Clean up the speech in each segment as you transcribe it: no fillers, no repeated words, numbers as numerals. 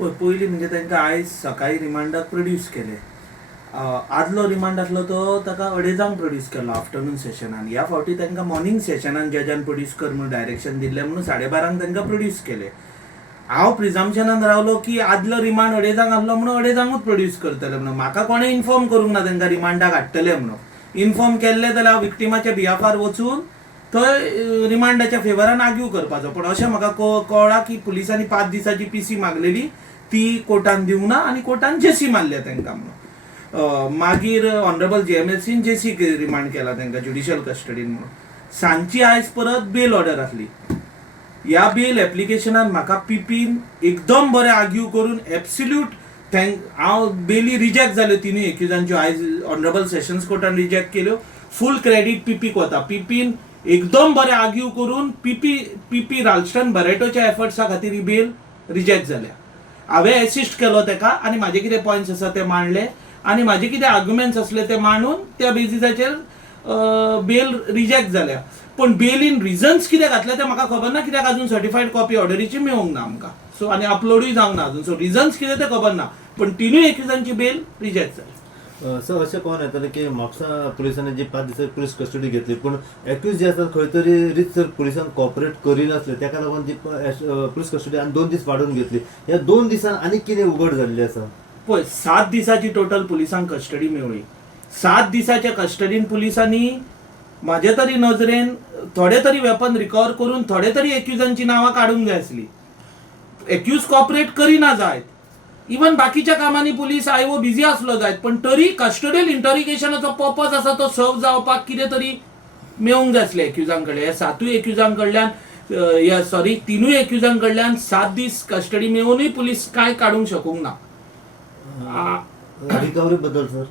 पयलीं म्हणजे तांकां आयज सकाळी रिमांडाक प्रोड्यूस केले. आदलो रिमांड आसलो तो ताका अडेजांक प्रोड्यूस केलो आफ्टरनून सेशनान. ह्या फावटी तांकां मॉर्निंग सेशनान जजान प्रोड्यूस कर म्हणून डायरेक्शन दिल्लें म्हणून 12:30 तांकां प्रोड्यूस केले. हांव प्रिझम्पशनान रावलो की आदलो रिमांड अडेजांक आसलो म्हणून अडेजांकूच प्रोड्यूस करतले म्हणून. म्हाका कोणें इन्फॉर्म करूंक ना तांकां रिमांडाक हाडटले म्हणून. इन्फॉर्म केल्ले जाल्यार हांव विक्टिमाच्या बिहाफार वचून थंय रिमांडाच्या फेवरान आर्ग्यू करपाचो. पण अशें म्हाका कळ्ळां की पुलिसांनी 5 दिसाची पीसी मागलेली, ती कोर्टान दिवंक ना आनी कोर्टान जेसी मारल्या तांकां म्हणून. मागीर ऑनरेबल JMLCन जेसी रिमांड केला तांकां ज्युडिशियल कस्टडीन म्हणून. सांजची आयज परत बेल ऑर्डर आसली. ह्या बेल एप्लिकेशनान म्हाका पीपीन एकदम बरें आर्ग्यू करून एब्सोल्यूट हांव बेली रिजेक्ट जाल्यो तिनूय एक्युजांच्यो. आयज ऑनरेबल सेशन्स कोर्टान रिजेक्ट केल्यो. फूल क्रेडीट पीपीक वता. पीपीन एकदम बरें आर्ग्यू करून पीपी राल्स्टन बरेटोच्या एफर्ट्सा खातीर ही बेल रिजेक्ट जाल्या. हांवें एसिस्ट केलो ताका आनी म्हाजे कितें पॉयंट्स आसा ते मांडले आनी म्हाजे कितें आर्ग्युमेंट्स असले ते मांडून त्या बेसिसाचेर बेल रिजेक्ट जाल्या. पण बेलीन रिजन्स कितें घातले ते म्हाका खबर ना, कित्याक अजून सर्टिफायड कॉपी ऑर्डरीची मेळूंक ना आमकां. सो आनी अपलोडूय जावंक ना अजून. सो रिजन्स कितें ते खबर ना, पण तिनूय एक्युजांची बेल रिजेक्ट जाली. सर अशें कोण येतालें की म्हापसा पुलिसांनी जी 5 दिसांची पुलीस कस्टडी घेतली, पूण एक्यूज जे आसा खंय तरी रितसर पुलिसान कॉपरेट करिनासले, तेका लागून ती पुलीस कस्टडी आनी 2 दीस वाडोवन घेतली. ह्या 2 दिसान आनी कितें उघड जाल्लें आसा? पळय, 7 दिसाची टोटल पुलिसांक कस्टडी मेळ्ळी. 7 दिसाच्या कस्टडीन पुलिसांनी म्हाजे तरी नजरेन थोडे तरी वेपन रिकवर करून थोडे तरी एक्युजांची नांवां काडूंक जाय आसली. एक्यूज कॉपरेट करिना जायत. इवन बाकीच्या कामांनी पुलीस आयओ बिझी असलो जायत, पण तरी कस्टडियल इंटरोगेशनाचो पर्पज आसा तो सर्व जावपाक कितें तरी मेळूंक जाय आसलें एक्युजां कडल्यान. ह्या 7 एक्युजां कडल्यान तिनूय एक्युजां कडल्यान 7 दीस कस्टडी मेळूनय पुलीस कांय काडूंक शकूंक ना. रिकवरी बद्दल सर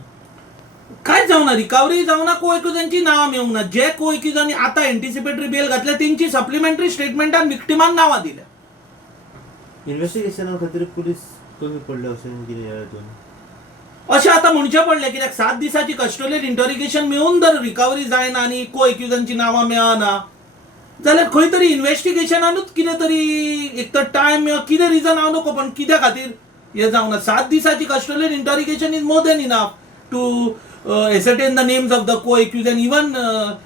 काय जावना, रिकवरी जावना, को एक्युजांची नांवां मेळूंक ना. जे को एक्युजांनी आतां एंटिसिपेटरी बेल घातल्या तेंची सप्लिमेंटरी स्टेटमेंटान विक्टिमान नांवां दिल्या. इन्व्हेस्टिगेशना खातीर पुलीस कमी पडले अशें कितें ह्या हितून? अशें आतां म्हणचें पडलें, कित्याक 7 दिसाची कस्टोडियल इंटरोगेशन मेळून जर रिकवरी जायना आनी को एक्युजांची नांवां मेळना जाल्यार खंय तरी इन्व्हेस्टिगेशनानूच कितें तरी एक तर टायम कितें रिजन हांव नको, पण कित्या खातीर हें जावना. 7 दिसाची custodial interrogation is more than enough to ascertain the names of the co-accused and even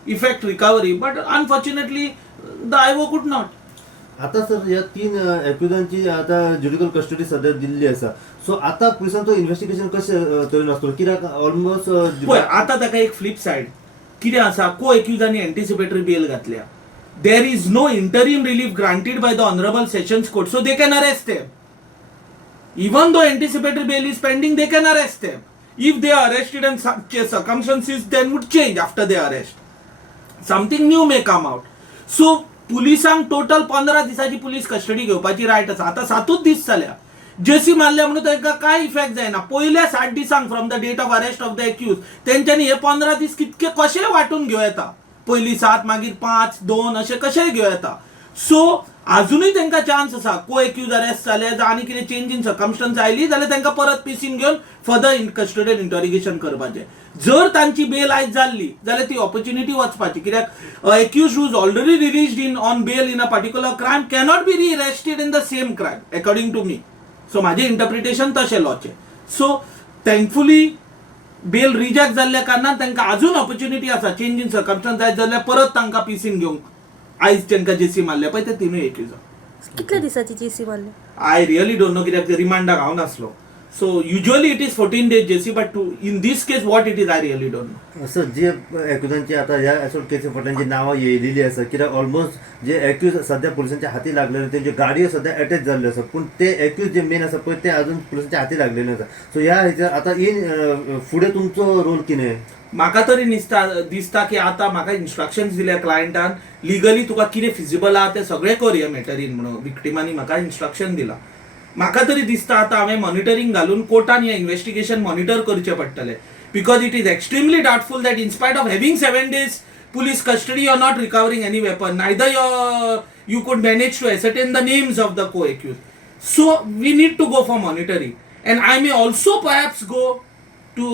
effect recovery, but unfortunately the IO could not. आता सर ह्या 3 एक्युजांची आता ज्युडिशियल कस्टडी सध्या दिल्ली आसा. सो आता पुलिसांचो इन्व्हेस्टिगेशन कशें तरेन आसतलो? कित्याक ऑलमोस्ट पळय, आतां ताका एक फ्लिप सायड कितें आसा. को एक्युजांनी एंटिसिपेटरी बेल घातल्या. There is no interim relief granted by the honourable sessions court, so they can arrest them. Even though anticipatory bail is pending, they can arrest them. If they are arrested and circumstances then would change after they arrest. Something new may come out. So पुलिसांक total 15 दिसाची police custody घेवपाची right आसा. आतां 7 दीस जाल्या. JC मारल्या म्हणून तांकां कांय इफेक्ट जायना. पयल्या 60 दिसांक from the date of arrest of the accused तेंच्यांनी हे 15 दीस कितके कशे वांटून घेवं येता. पयलीं 7 मागीर 5 2 अशें कशेंय घेवं येता. सो अजूनय तांकां चान्स आसा. को एक्यूज अरेस्ट जाले आनी कितें चेंज इन सर्कमस्टन्स आयली जाल्यार तांकां परत पीसीन घेवन फर्दर कस्टडियल इंटरोगेशन करपाचें. जर तांची बेल आयज जाल्ली जाल्यार ती ऑपॉर्च्युनिटी वचपाची, कित्याक accused who is already released in on bail in a particular crime cannot be re arrested in the same crime according to me. So म्हाजें इंटरप्रिटेशन तशें लॉचें. सो थँकफुली बेल रिजेक्ट जाल्ल्या कारणान तांकां अजून ऑपॉर्च्युनिटी आसा. चेंज इन सर्कमस्टन्स जाय जाल्यार परत तांकां पीसीन घेवंक. आयज तांकां जेसी मारल्या पळय ते तिनूय एक्यूज. कितल्या दिसाची जेसी मारल्या? आय रियली डोंट नो, कित्याक रिमांडाक हांव नासलो. So usually it is 14 days JC, but in this case what it is I really don't know. Sir जे एक्युजांची आता ह्या असोल्ट केसी फाटल्यान नांवां येयलेली आसा, कित्याक ऑलमोस्ट जे एक्यूज सध्या पुलिसांच्या हाती लागलेले तेंच्यो गाडयो सध्या अटॅच जाल्ल्यो आसा, पूण ते एक्यूज जे मेन आसा पळय ते अजून पुलिसांच्या हाती लागलेले आसा. सो ह्या हेच्या आता फुडें तुमचो रोल कितें? म्हाका तरी दिसता की आतां म्हाका इन्स्ट्रक्शन्स दिल्या क्लायंटान, लिगली तुका कितें फिजिबल आहा तें सगळें कर ह्या मॅटरीन म्हणून विक्टिमांनी म्हाका इन्स्ट्रक्शन दिलां. म्हाका तरी दिसता आतां हांवें मॉनिटरींग घालून कोर्टान हें इन्व्हेस्टिगेशन मॉनिटर करचें पडटलें, because it is extremely doubtful that in spite of having 7 days police custody you are not recovering any weapon, neither you could manage to ascertain the names of the co-accused. So we need to go for monitoring, and I may also perhaps go to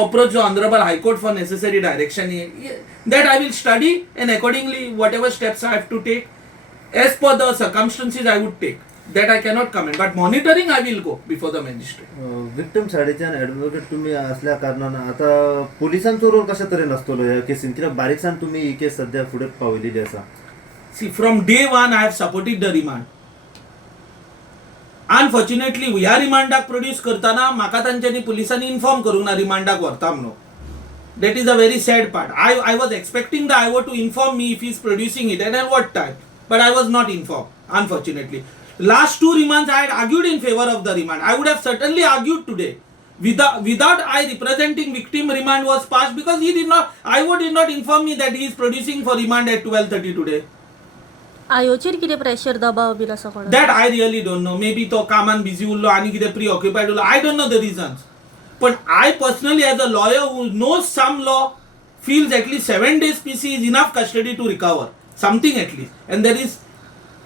approach the Honorable High Court for necessary direction. That I will study, and accordingly whatever steps I have to take as per the circumstances I would take. that I cannot comment. But monitoring I will go before the magistrate. Victim सायडीच्यान advocate तुम्ही असल्या कारणान आता पोलिसांचो role कशा तरेन आसतलो ह्या casein कित्याक बारीकसाण तुम्ही ही केस सध्या फुडें पावयलेली आसा. See, from day one I have supported the remand. Unfortunately, ह्या रिमांडाक प्रोड्यूस करताना म्हाका तांच्यांनी पुलिसांनी इन्फॉर्म करूंक ना रिमांडाक व्हरता म्हणून. That is a very sad part. I was expecting the IO to inform me if he is producing it and at what time. But I was not informed, unfortunately. Last 2 remands I had argued in favor of the remand. I would have certainly argued today. Without I representing victim, remand was passed because IO did not inform me that he is producing for remand at 12:30 today. आयोचेर कितें pressure दबाव bin आसा कोणाक? That I really don't know. Maybe तो कामान busy उरलो आनी कितें preoccupied उरलो. I don't know the reasons. But I personally, as a lawyer who knows some law, feels at least 7 days PC is enough custody to recover. Something at least. And there is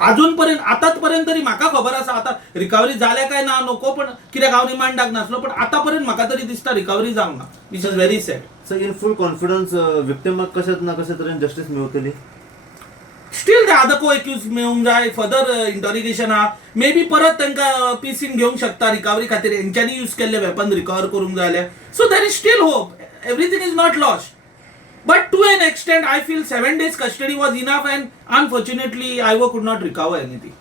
अजूनपर्यंत आतापर्यंत तरी म्हाका खबर आसा आता recovery जाल्या काय ना नको पण कित्याक हांव रिमांडाक नासलो पण आतापर्यंत म्हाका तरी दिसता रिकवरी जावंक ना which is very sad. So in full confidence विक्टिमाक कशात ना कशा तरेन जस्टीस मेळटली. स्टील ते अदर को एक्यूज मेळूंक जाय फर्दर इंटरोगेशन आहा मे बी परत तांकां पीसीन घेवंक शकता रिकवरी खातीर हेंच्यांनी यूज केल्ले वेपन रिकवर करूंक जाय जाल्यार so there is steel hope everything is not lost. But to an extent, I feel 7 days custody was enough, and unfortunately, IO could not recover anything.